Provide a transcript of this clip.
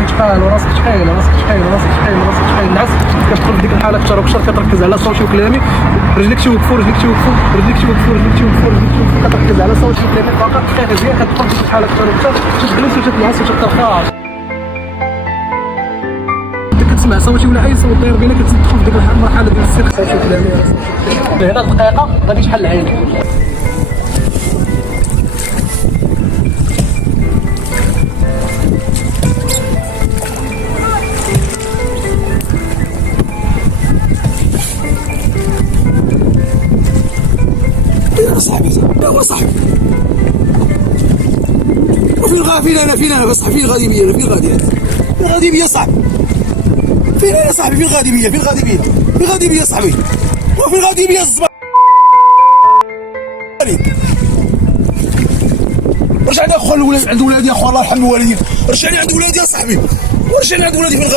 كيتقال وراسك تحيل النعاس كتدخل في ديك الحاله اكثر واكثر كتركز على صوتي وكلامي رجليك توقفوا كتركز على صوتي وكلامي فقط دقيقه مزيان كتدخل في ديك الحاله اكثر واكثر تجلس وتتنعس وتترخى كتسمع صوتي ولا اي صوت داير بينك كتدخل في ديك المرحله ديال السير صوتي وكلامي هنا دقيقه غادي تحل عينك لا هو صاحبي فين انا بصح فين غادي بيا صاحبي فين انا صاحبي فين غادي بيا صاحبي وفين غادي بيا الزبالة رجعني اخو عند ولادي اخو الله يرحم الوالدين رجعني عند ولادي يا صاحبي ورجعني عند ولادي فين غادي